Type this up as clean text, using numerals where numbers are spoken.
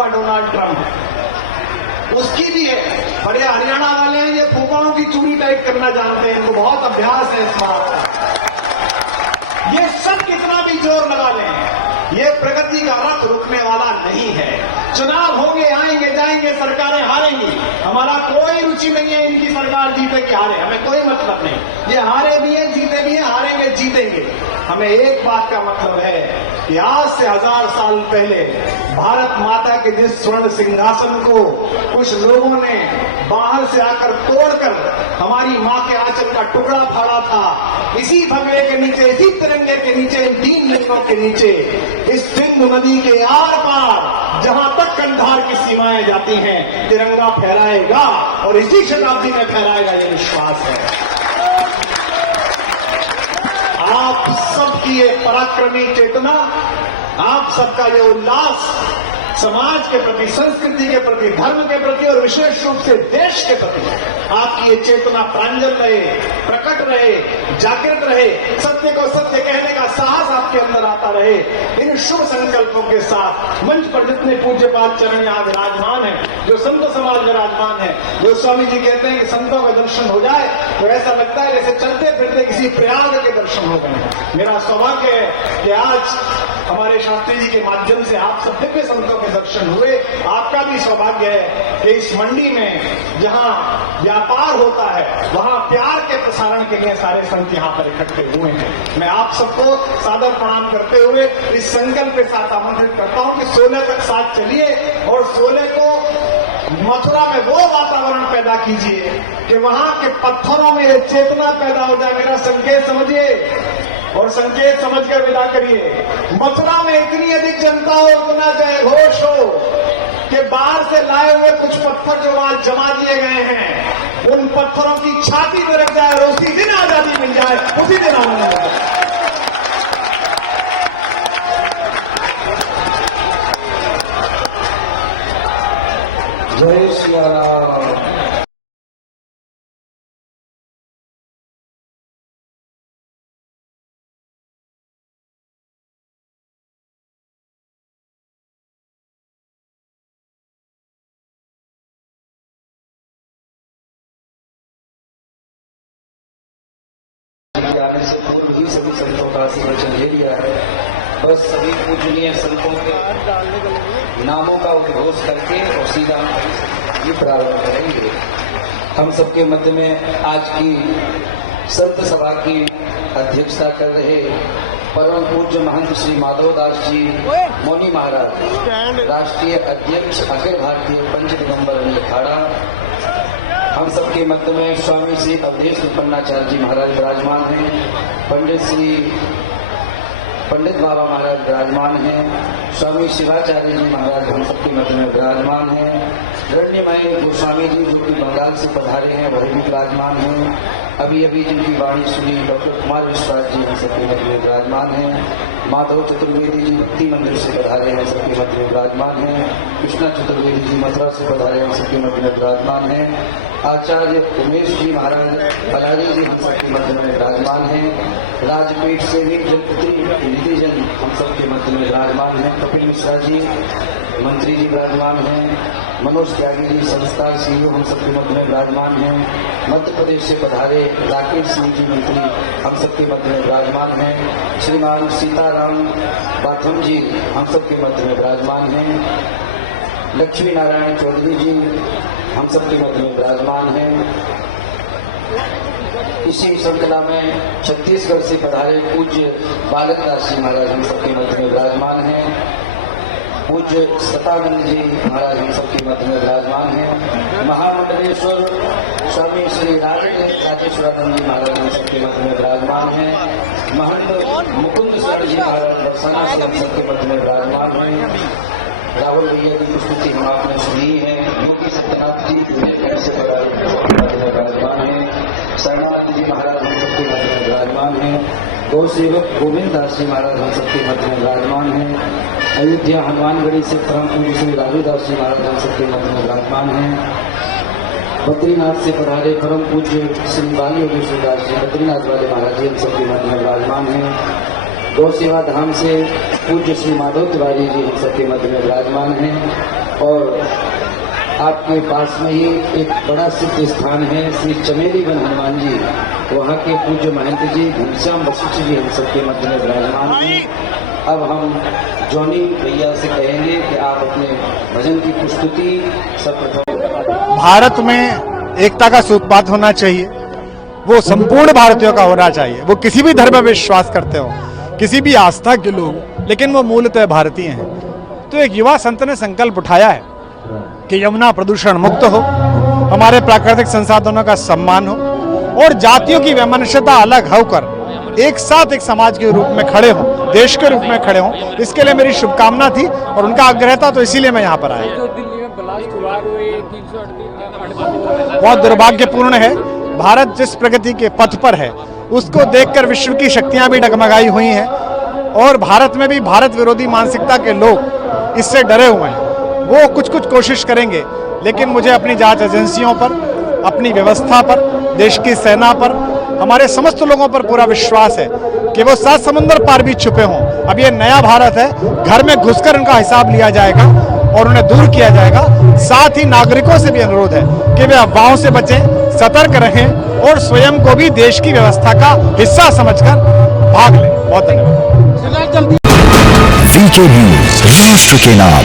हुआ Donald Trump, उसकी भी है। पर ये हरियाणा वाले हैं, ये फूफाओं की चूड़ी टाइट करना जानते हैं, इनको बहुत अभ्यास है इस बात का। ये सब कितना भी जोर लगा लें, ये प्रगति का रथ रुकने वाला नहीं है। चुनाव होंगे, आएंगे जाएंगे, सरकारें हारेंगी, हमारा कोई रुचि नहीं है इनकी सरकार जीते कि हारे, हमें कोई मतलब नहीं। ये हारे भी हैं, जीते भी हैं, हारेंगे जीतेंगे। हमें एक बात का मतलब है कि आज से 1000 साल पहले भारत माता के जिस स्वर्ण सिंहासन को कुछ लोगों ने बाहर से आकर तोड़कर हमारी मां के आंचल का टुकड़ा फाड़ा था, इसी भगवे के नीचे, इसी तिरंगे के नीचे, इन 3 लिंगों के नीचे, इस सिंधु नदी के आर पार जहां तक कंधार की सीमाएं जाती हैं, तिरंगा फहराएगा और इसी शताब्दी में फहराएगा, ये विश्वास है। आप सबकी ये पराक्रमी चेतना, आप सबका ये उल्लास समाज के प्रति, संस्कृति के प्रति, धर्म के प्रति और विशेष रूप से देश के प्रति आपकी ये चेतना प्रांजल रहे, प्रकट रहे, जागृत रहे, सत्य को सत्य कहने का साहस आपके अंदर आता रहे। इन शुभ संकल्पों के साथ मंच पर जितने पूज्यपाद चरण यहाँ विराजमान है, जो संत समाज विराजमान है, जो स्वामी जी कहते हैं कि संतों का दर्शन हो जाए तो ऐसा लगता है जैसे चलते फिरते किसी प्रयाग के दर्शन हो गए। मेरा सौभाग्य है कि आज हमारे शास्त्री जी के माध्यम से आप सब दिव्य संतों के दर्शन हुए। आपका भी सौभाग्य है कि इस मंडी में जहां व्यापार होता है, वहां प्यार के प्रसारण के लिए सारे संत यहां पर इकट्ठे हुए हैं। मैं आप सबको सादर प्रणाम करते हुए इस संकल्प के साथ आमंत्रित करता हूं कि 16 तक साथ चलिए और 16 को मथुरा में वो वातावरण पैदा कीजिए कि वहां के पत्थरों में चेतना पैदा हो जाए। मेरा संकेत समझिए और संकेत समझकर विदा करिए। मथुरा में इतनी अधिक जनता हो, इतना जय घोष हो कि बाहर से लाए हुए कुछ पत्थर जो वहां जमा दिए गए हैं, उन पत्थरों की छाती में रख जाए और उसी दिन आजादी मिल जाए, उसी दिन आनंद मिल जाए। जय श्री राम। आने से पूर्व ही सभी संतों का आशीर्वचन ले लिया है। बस सभी पूजनीय संतों के नामों का उद्घोष करके और सीधा ये प्रारंभ करेंगे। हम सबके मध्य में आज की संत सभा की अध्यक्षता कर रहे परम पूज्य महंत श्री माधव दास जी मौनी महाराज, राष्ट्रीय अध्यक्ष अखिल भारतीय पंच दिगंबर अखाड़ा। हम सबके मध्य में स्वामी श्री अवधेश विपन्नाचार्य जी महाराज विराजमान हैं, पंडित बाबा महाराज विराजमान हैं, स्वामी शिवाचार्य जी महाराज हम सबके मध्य में विराजमान हैं, रण्यमय गोस्वामी जी जो कि बंगाल से पधारे हैं वही भी विराजमान हैं। अभी अभी जिनकी वाणी सुनी डॉक्टर कुमार विश्वास जी हम सबके मध्य में विराजमान हैं। माधव चतुर्वेदी जी भक्ति मंदिर से पधारे हैं, सबके मध्य में विराजमान हैं। कृष्णा चतुर्वेदी जी मथुरा से पधारे हैं, सबके मध्य में विराजमान हैं। आचार्य उमेश जी महाराज पलारी जी हम सबके मध्य में विराजमान हैं। राजपीठ से भी जनपुत्री निधि जन हम सबके मध्य में विराजमान हैं। कपिल मिश्रा जी मंत्री जी विराजमान हैं। मनोज त्यागी जी संस्कार सीईओ हम सबके मध्य में विराजमान हैं। मध्य प्रदेश से पधारे राकेश सिंह जी मंत्री हम सबके मध्य में विराजमान हैं। श्रीमान सीताराम बाथम जी हम सबके मध्य में विराजमान हैं। लक्ष्मी नारायण चौधरी जी हम सबके मध्य में विराजमान हैं। इसी श्रृंखला में छत्तीसगढ़ से पधारे पूज्य बालक दास जी महाराज हम सबके मध्य में विराजमान हैं। पूज्य सतानंद जी महाराज हम सबके मध्य में विराजमान हैं। महामंडलेश्वर स्वामी श्री राजेश्वरानंद जी महाराज हम सबके मध्य में विराजमान हैं। महंत मुकुंद सर जी महाराज बरसाना से हम सबके मध्य में विराजमान हैं। राहुल भैया की प्रस्तुति हम आपने सुनी है। योगी सत्यनाथ जी से विराजमान है। शरणार्थी जी महाराज हम सबके मध्य में विराजमान हैं। गौ सेवक गोविंद दास जी महाराज हम सबके मध्य में विराजमान हैं। अयोध्या हनुमानगढ़ी से परम पूज्य श्री राजूदास जी महाराज हम सबके मध्य में विराजमान हैं। बद्रीनाथ से पधारे परम पूज्य श्री बाली योगेश्वर दास जी बद्रीनाथ वाले महाराज जी हम सबके मध्य में विराजमान हैं। गौ सेवा धाम से पूज्य श्री माधव तिवारी जी हम सबके मध्य में विराजमान हैं और आपके पास में ही एक बड़ा सिद्ध स्थान है श्री चमेली वन हनुमान जी, वहाँ के पूज्य महंत जी घनश्याम वशिष्ठ जी हम सबके मध्य में विराजमान हैं। अब हम जॉनी भैया से कहेंगे कि आप अपने भजन की प्रस्तुति सर्वप्रथम। भारत में एकता का सूत्रपात होना चाहिए, वो संपूर्ण भारतीयों का होना चाहिए। वो किसी भी धर्म में विश्वास करते हो, किसी भी आस्था के लोग, लेकिन वो मूलतः भारतीय हैं। तो एक युवा संत ने संकल्प उठाया है कि यमुना प्रदूषण मुक्त हो, हमारे प्राकृतिक संसाधनों का सम्मान हो और जातियों की वैमनस्यता अलग होकर एक साथ एक समाज के रूप में खड़े हों, देश के रूप में खड़े हों। इसके लिए मेरी शुभकामना थी और उनका आग्रह था, तो इसीलिए मैं यहाँ पर आया। बहुत दुर्भाग्यपूर्ण है, भारत जिस प्रगति के पथ पर है उसको देखकर विश्व की शक्तियां भी डगमगाई हुई हैं और भारत में भी भारत विरोधी मानसिकता के लोग इससे डरे हुए हैं। वो कुछ कोशिश करेंगे, लेकिन मुझे अपनी जांच एजेंसियों पर, अपनी व्यवस्था पर, देश की सेना पर, हमारे समस्त लोगों पर पूरा विश्वास है कि वो 7 समुद्र पार भी छुपे हों। अब ये नया भारत है, घर में घुसकर उनका हिसाब लिया जाएगा और उन्हें दूर किया जाएगा। साथ ही नागरिकों से भी अनुरोध है कि वे अफवाहों से बचें, सतर्क रहें और स्वयं को भी देश की व्यवस्था का हिस्सा समझकर भाग लें। बहुत धन्यवाद। वीके न्यूज, राष्ट्र के नाम।